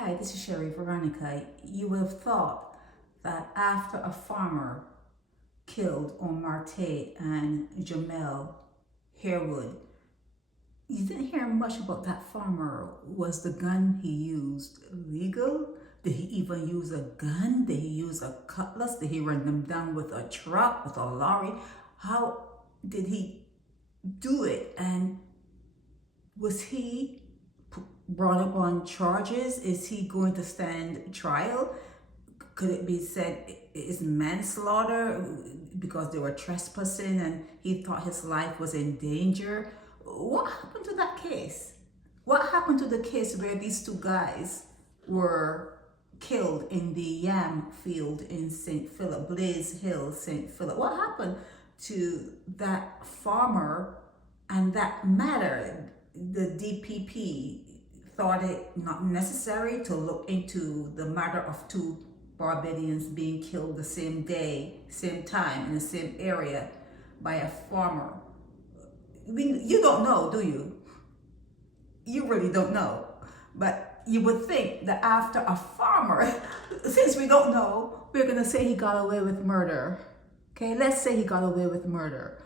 Hi, this is Sherry Veronica. You would have thought that after a farmer killed Marte and Jamel Harewood, you didn't hear much about that farmer. Was the gun he used legal? Did he even use a gun? Did he use a cutlass? Did he run them down with a truck, with a lorry? How did he do it? And was he brought up on charges? Is he going to stand trial? Could it be said is manslaughter because they were trespassing and he thought his life was in danger? What happened to that case? What happened to the case where these two guys were killed in the yam field in St. Philip, Blaze Hill, St. Philip? What happened to that farmer and that matter? The DPP thought it not necessary to look into the matter of two Barbadians being killed the same day, same time, in the same area by a farmer. I mean, you don't know, do you? You really don't know. But you would think that after a farmer, since we don't know, we're going to say he got away with murder. Okay, let's say he got away with murder.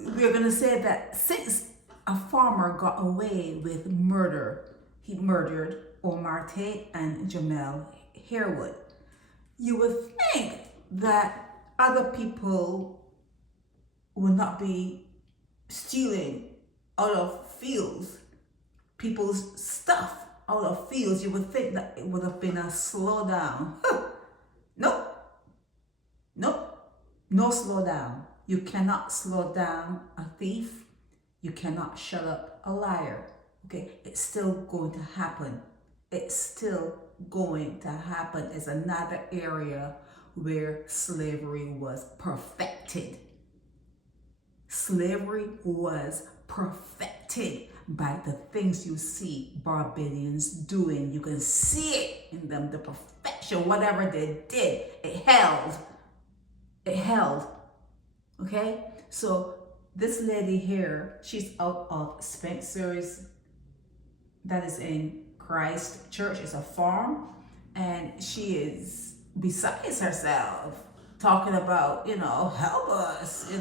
We're going to say that since a farmer got away with murder, he murdered Marte and Jamel Harewood. You would think that other people would not be stealing out of fields, people's stuff out of fields. You would think that it would have been a slowdown. Nope. No slowdown. You cannot slow down a thief. You cannot shut up a liar. Okay, it's still going to happen. It's still going to happen. It's another area where slavery was perfected. Slavery was perfected by the things you see Barbadians doing. You can see it in them, the perfection. Whatever they did, it held. It held. Okay? So this lady here, she's out of Spencer's, that is in Christ Church. It's a farm, and she is besides herself, talking about, help us,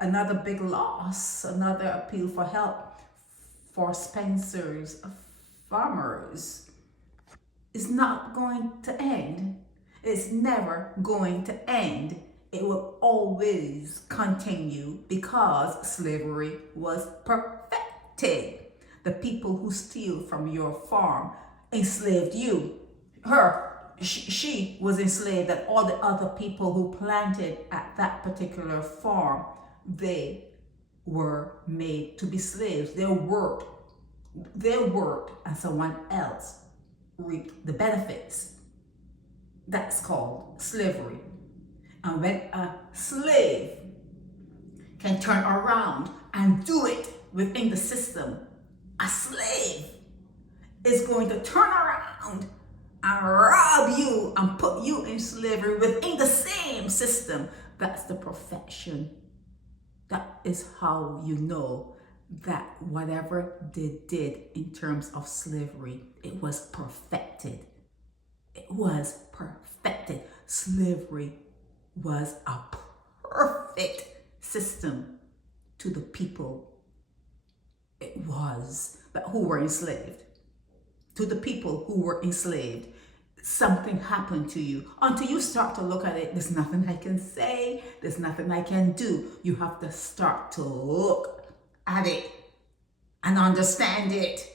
another big loss, another appeal for help for Spencer's farmers. It's not going to end. It's never going to end. It will always continue because slavery was perfected. The people who steal from your farm enslaved you. She was enslaved, and all the other people who planted at that particular farm, they were made to be slaves. They worked, and someone else reaped the benefits. That's called slavery. And when a slave can turn around and do it within the system, a slave is going to turn around and rob you and put you in slavery within the same system. That's the perfection. That is how you know that whatever they did in terms of slavery, it was perfected. It was perfected. Slavery was a perfect system to the people. It was, but who were enslaved. To the people who were enslaved, something happened to you. Until you start to look at it, there's nothing I can say, there's nothing I can do. You have to start to look at it and understand it.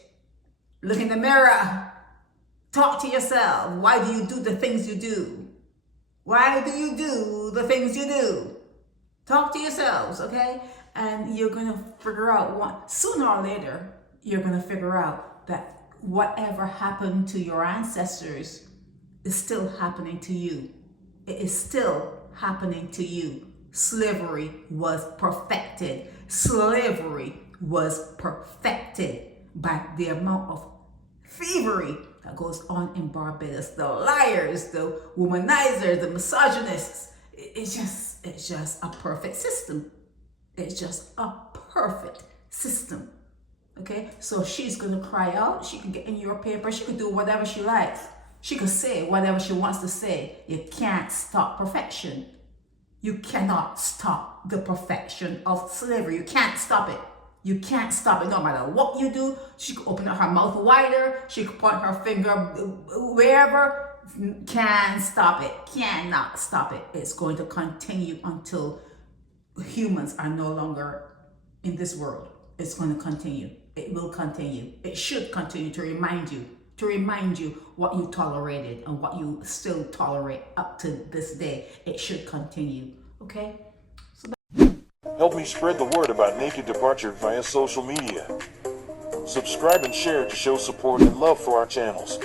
Look in the mirror. Talk to yourself. Why do you do the things you do? Why do you do the things you do? Talk to yourselves, okay? And you're going to figure out sooner or later, you're going to figure out that whatever happened to your ancestors is still happening to you. It is still happening to you. Slavery was perfected. Slavery was perfected by the amount of thievery that goes on in Barbados. The liars, the womanizers, the misogynists. It's just a perfect system. It's just a perfect system. Okay? Okay, so she's gonna cry out. She can get in your paper. She can do whatever she likes. She can say whatever she wants to say. You can't stop perfection. You cannot stop the perfection of slavery. You can't stop it. You can't stop it no matter what you do. She could open up her mouth wider. She could point her finger wherever. Can't stop it. Cannot stop it. It's going to continue until humans are no longer in this world. It's going to continue. It will continue. It should continue to remind you what you tolerated and what you still tolerate up to this day. It should continue. Okay? Help me spread the word about Naked Departure via social media. Subscribe and share to show support and love for our channels.